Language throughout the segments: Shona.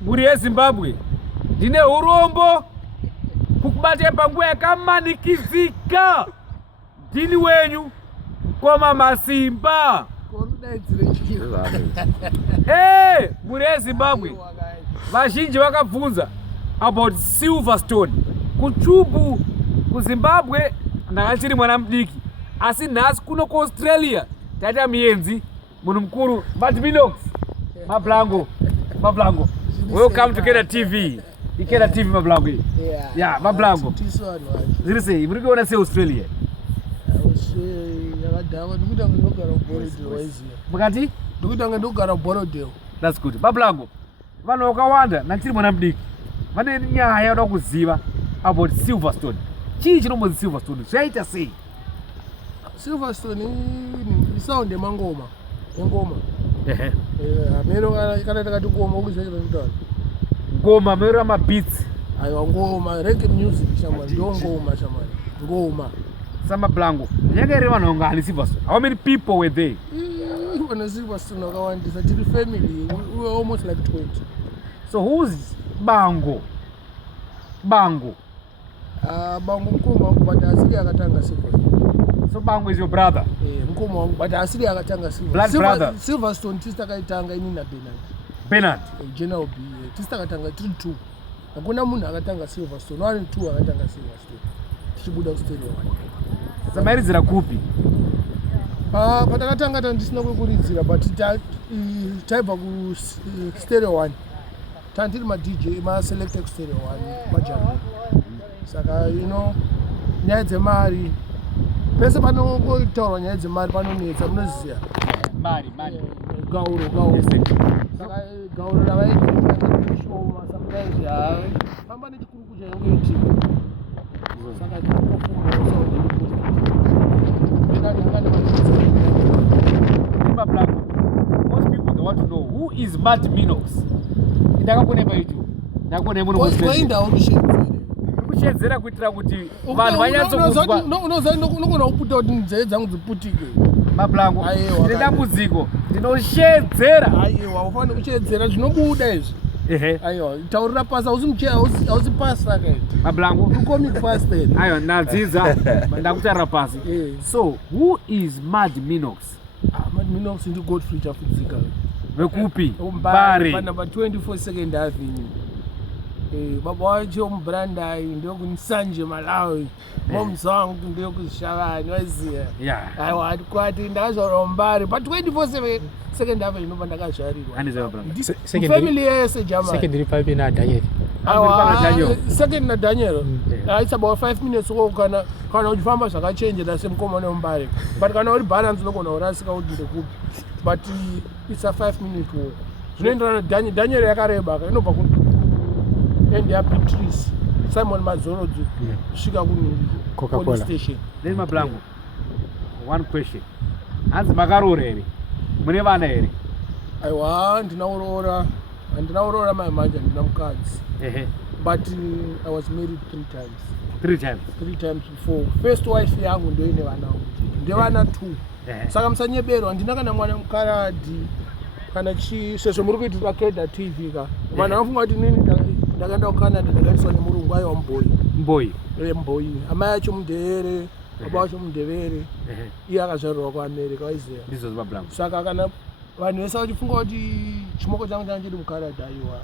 Muri yeZimbabwe ndine urombo kukubate panguwa yakamanikizika. Ndini wenyu Mkoma Masimba. Muri yeZimbabwe vazhinji vakabvunza about Silverstone kuchubu kuZimbabwe. Ndakachiri mwana mudiki asi nhasi kuno kuAustralia taita muenzi munhu mukuru Minox Mablango. Welcome to Keda TV. Keda TV Mablango. Yeah, Mablango. Zviri sei? Muri kuona sei Australia? Mukati? Ndikutanga ndogara Borodale. That's good. Mablango. Vanhu vakawanda ndachiri mwana mudiki vane nyaya yoda kuziva about Silverstone. Chii chinombonzi Silverstone? Zvaita sei? Silverstone isound yemangoma. Mero kana takati ngoma ukuzvaita mutano. Ngoma mero amabeats. Aiwa ngoma, reggae music shamani, ngoma shamani. Ngoma. Sama Blanco. Nyanga iri vanhu ngani Silverstone? How many people were there? When Silverstone wakawandisa tiri family, we were almost like 20. So who's Bango? Bango mkoma wangu but asili akatanga Silverstone. So Bango is your brother? Mkoma wangu but asili akatanga Blood brother? Silverstone tista kaitanga ini na Bernard. General B. Tista katanga 3-2. Hakuna munhu akatanga Silverstone. 1-2 akatanga Silverstone. Tichibuda kustereo 1. Samairizira kupi? Patakatanga tandisina kwekuridzira but taibva ku stereo 1. Tandiri ma DJ ma selected stereo 1 majambo. Saka nyaya dzemari pese panongotaurwa nyaya dzemari panonetsa munoziya mari gauro saka gauro ravaishoma sometimes famba nechikuruku chaingoitika saka most people don't want to know who is Mad Minox. Ndakakone pa YouTube ndakone muno kushedzera kuitira kuti vanhu vanyatsokuzwa. Unogona kuputa kuti nzeve dzangu dziputike Mablango. Ndine dambudziko ndinoshedzera. Aiwa ufanira kushedzera zvinobuda izvi. Aiwa taurira pasi hausi pasi saka Mablango comic past. Aiwa ndadzidza ndakutarira pasi. So who is Mad Minox? Mad Minox ndi Godfrey Chafudzika. Vekupi? Bari. Number 24 Second Avenue. Baba wacho mbrandai ndio kunisanje Malawi. Momzangu ndio kuzishavani waziya. Aiwa atikwati ndakazvarombari pa 24 Second Avenue inoba ndakazvarirwa. Andiza Mablango. Family yese German. Secondary 5 na Daniel. Second na Daniel. It's about 5 minutes ago kana uchifamba zvakachenjera semukoma neMbare. But kana uri balance unogona urasika kuti ndekupi. But it's a 5-minute walk. Zvinoenderana Daniel yakareba inobva ku end ya Beatrice Simon Mazorodzi kusvika ku police station. Then Mablango, one question. Hanzi makarora here? Mune vana here? Aiwa ndinaurora mai manje ndina mukadzi. But I was married 3 times. 3 times? 3 times before. First wife yangu ndio ine vana. Ndevana 2. Saka musanyeberwa ndina kana mwana mukaradi kana sezvo muri kuitira Keda TV ka vanhu vanofunga kuti nini ndakaenda kuCanada ndakaiswa nemurungu aiwa mboyi amai acho mudevere baba wacho mudevere iye akazvarirwa kuAmerica waiziya ndizvo Mablango. Saka kana vanhu vese vachifunga kuti chimoko changu changu chiri muCanada aiwa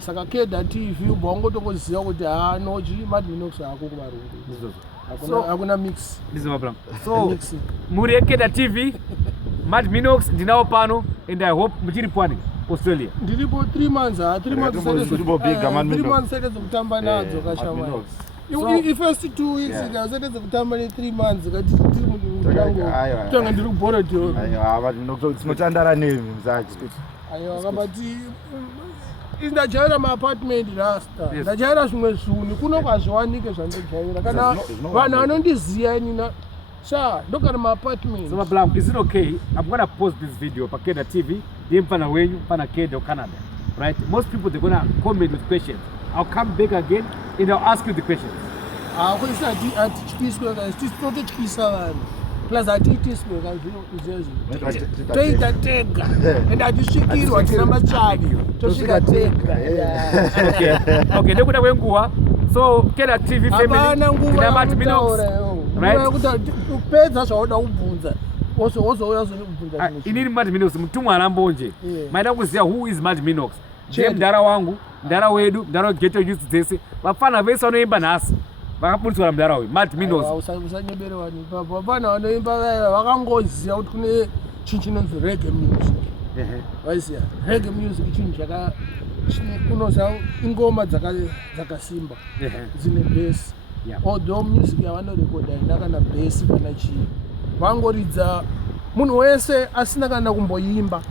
saka Keda TV ubva wangotongoziva kuti nochi Mad Minox ako kuvarungu hakuna mix. Ndizvo Mablango. So muri Keda TV Mad Minox ndinawo pano and I hope muchiri pwani Australia. Ndiripo 3 months 3 months sede dzokutamba nadzo kashama. First 2 weeks sede dzokutamba ne 3 months kati tiri mudango tanga ndiri kuBorodale. Aiwa tinotandara nemi mzaki. Aiwa kabati ndajaira ma-apartment rasta ndajaira zvimwe zvinhu kuno kwazviwanike zvandojaira kana vanhu vanondiziya nina ndogara ma-apartment. So Mablango, is it okay? I'm going to post this video pa Keda TV. Pana wenyu, pana Keda or Canada. Right? Most people, they're going to comment with questions. I'll come back again and I'll ask you the questions. plus atiitiswe kazvino izvezvo toita tega ende atisvikirwa tina matsvavi tosvika tega. Okay, nekuda kwenguva, so Keda TV family hapana nguva Matt kuti kupedza zvauda kubvunza wozouya kubvunza inini Matt Minox mutumwa arambonje maida kuziva who is Matt Minox. Ndiye mdara wangu, mdara wedu, mdara weGhetto Youth dzese vafana vese vanoimba nhasi vakaburiswa namudara uyu Matt Minox. Usanyeberewani ipapo vafana vanoimba vaya vakangoziva kuti kune chinhu chinonzi reggae music. Waiziya reggae music chinhu chaka unoziva ingoma dzakasimba dzine base. Although music yavanorekodha haina kana base kana chii, vangoridza munhu wese asina kana kumboimba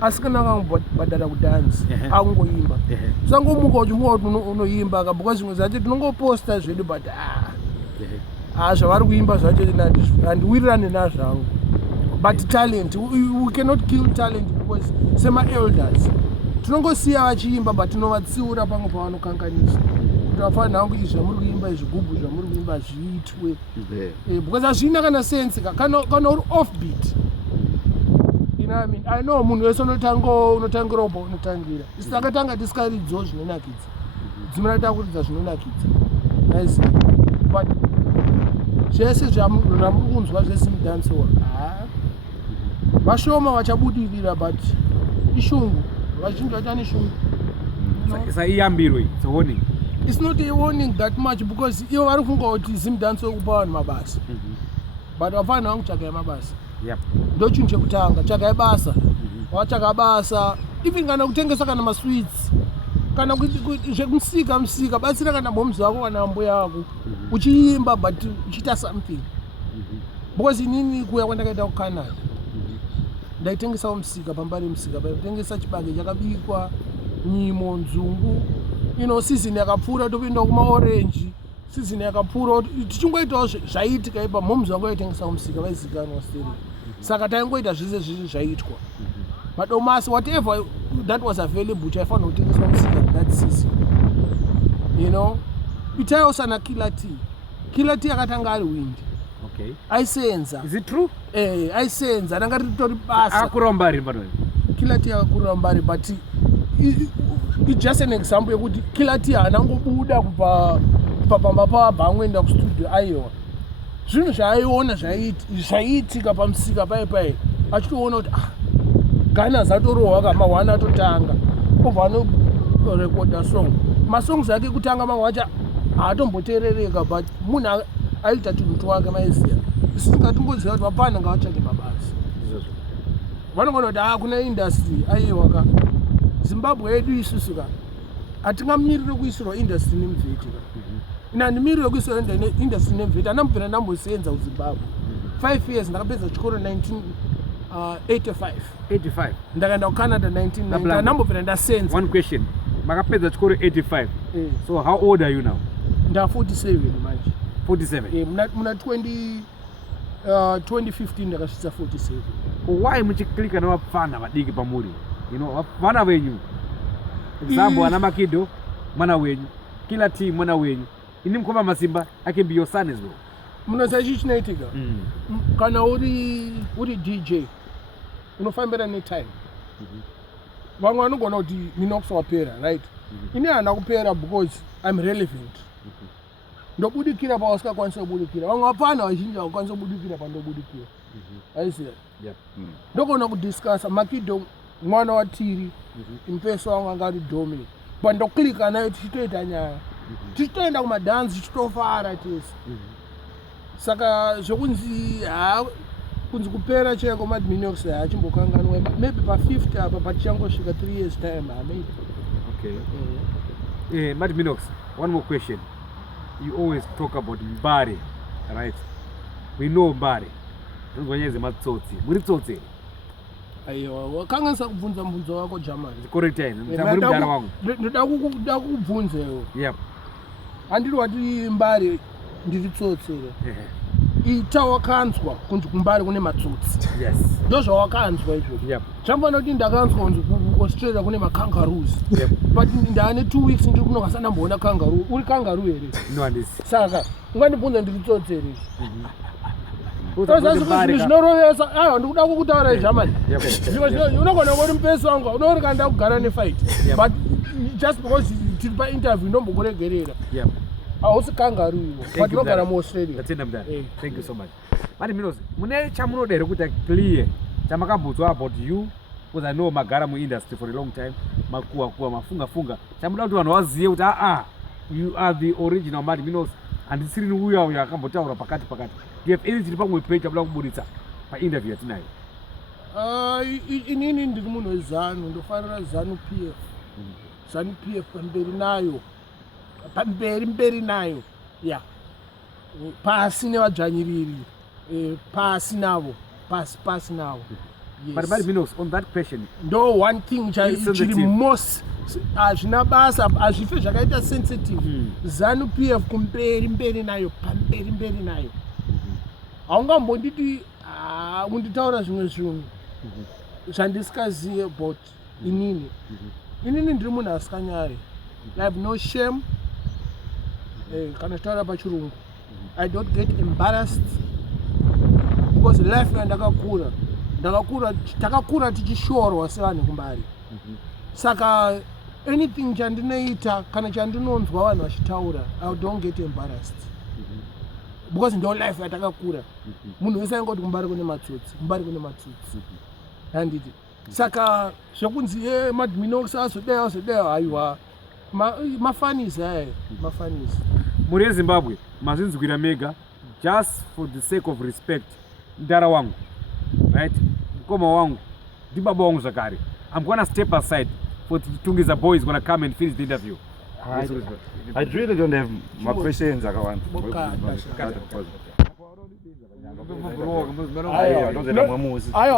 asikana kambobhadhara kudhansi akungoimba sangomuka uchimuka kuti unoimba because zvimwe zvacho tinongoposta zvedu but zvavari kuimba zvacho handiwirirane nazvangu. But talent, we cannot kill talent because sema-elders tinongosiya vachiimba but tinovatsiura pamwe pavanokanganisa kuti vafanira kuti zvamuri kuimba izvigubhu zvamuri kuimba zviitwe because hazvina kana sense kana uri offbeat. I know munhu wese unotangira upo unotangira isi takatanga tisikaridzo zvinonakidza dzimwe takuridza zvinonakidza nice but zvese zvamuri kunzwa zvesimdancewa vashoma vachabudirira but ishungu vazhinji vachani shungu. Iyambirwe it's a warning. It's not a warning that much because ivo vari kufunga kuti zimdance kupa vanhu mabasa but vafanira kutsvaga mabasa. Ndo chinhu chekutanga tsvagai basa. Watsvaga basa even kana kutengesa kana masweets kana zvemusika batsira kana mhomzi wako kana mbuya wako uchiimba but uchiita something because inini kuya kwandakaita kuCanada ndaitengesawo musika pambari musika ndaitengesa chibage chakabikwa nyimo nzungu season yakapfuura topinda kumaorenji season yakapfuura tichingoitawo zvaiitika ipa mhomzi wangu aitengesawo musika vaizikanwa steri saka taingoita zvese zvizvi zvaitwa madomasi whatever that was available chaifanira kutengeswa musika that season itaiwo sana Killer T akatanga ari windi aisenza. Is it true? Aisenza ranga ritori basa akakurira mbari pano. Killer T akakurira mbari but it's just an example yekuti Killer T anangobuda kubva pamba pabhamwenda kustudio aiwa zvinhu zvaaiona zvaiitika pamusika pai achitoona kuti Ghana zatorohwa kama wana atotanga obva anorekodha song masongs ake kutanga mamwe wacho haatomboteerereka but munhu aita tunhu twake maiziya isingatingoziva kuti vapana ngavatsvake mabasa vanogona kuti kuna industry aiwaka Zimbabwe yedu isusu ka hatingamirire kuisirwa industry nemveti ina handimirire kuisirwa industry nemveti handambopera ndambosenza kuZimbabwe 5 years ndakapedza chikoro 1985 ndakaenda kuCanada 1990 handambopera ndasenza. One question, makapedza chikoro 85 so how old are you now? nda 47 manje. 47 muna 2015 ndakasvitsa 47. Why muchiklika navapfana vadiki pamuri vana venyu example ana Makido mwana wenyu Killer T mwana wenyu ini mukoma masimba I can be your son as well. Munoziva ichi chinoitika kana uri DJ unofambira netime vamwe vanogona kuti Minox wapera right ini hana kupera because I'm relevant ndobudikira pawasikakwanisa kubudikira vamwe vapana vazhinji vakwanisa kubudikira pandobudikira aiziya ndogona kudiscussa Makido mwana watiri impeso wangu anga ari Domi but ndoklika nayo tichitoita nyaya tichitoenda kumadhansi tichitofara tese saka zvokunzi kunzi kupera chaiko Matt Minox hachimbokanganwa maybe pa50 apa pachichangosvika 3 years time maybe. Matt Minox, one more question. You always talk about Mbare, right? We know Mbare. Ndozonyeze matsotsi muri tsotsi aiwa wakanganisa kubvunza mbunzo wako German correct time muri mudara wangu ndoda kukubvunza iwo handiri wati Mbare ndiri tsotsere ita wakanzwa kunzi kuMbare kune matsotsi ndo zvawakanzwa izvo chamboona kuti ndakanzwa kunzi kuAustralia kune makangaroos but ndaane 2 weeks ndiri kuno kasandamboona kangaroo. Uri kangaroo here? No, handisi. Saka ungandibvunza ndiri tsotsere zvinorovesa aiwa ndikuda kukutaura German unogona kuti mupesi wangu unouri kana ndakugara nefight but just because tiri painterview ndombokuregerera hausi kangaroo but unogara muaustralia. Tatenda mudara. Thank you so much. Mati Minozi, mune chamunoda here kuti clear chamakambonzwa about you, because I know magara muindustry for a long time, makuwa mafunga chamuda kuti vanhu vazive kuti you are the original Mati Minozi handisiri uya akambotaura pakati. Do you have anything pamwe page chamuda kuburitsa painterview yatinayo? Inini ndiri munhu wezanu, ndofarira ZANU-PF. ZANU-PF pamberi nayo ya pasi nevadzvanyiriri pasi navo pasi navo. But Minozi, on that question, ndo one thing chiri most hazvina basa hazvife zvakaita sensitive. ZANU-PF mberi nayo pamberi nayo. Haungambonditi unditaura zvimwe zvinhu zvandisingazive about inini ndiri munhu asikanyari. I have no shame. Kana taura pachirungu, I don't get embarrassed because life takakura tichishorwa sevanhu kumbari. Saka anything chandinoita kana chandinonzwa vanhu vachitaura, I don't get embarrassed because ndo life yatakakura. Munhu wese aingoti kumbari kune matsotsi handiti. Saka zvokunzi Mad Minox azodai aiwa mafanisi mafanisi. Muri eZimbabwe mazvinzwira mega just for the sake of respect. Mdara wangu, right? Mkoma wangu, ndi baba wangu zvakare. I'm gonna step aside for Tungiza boys gonna come and finish the interview. I really don't have my questions akawanda. Ayo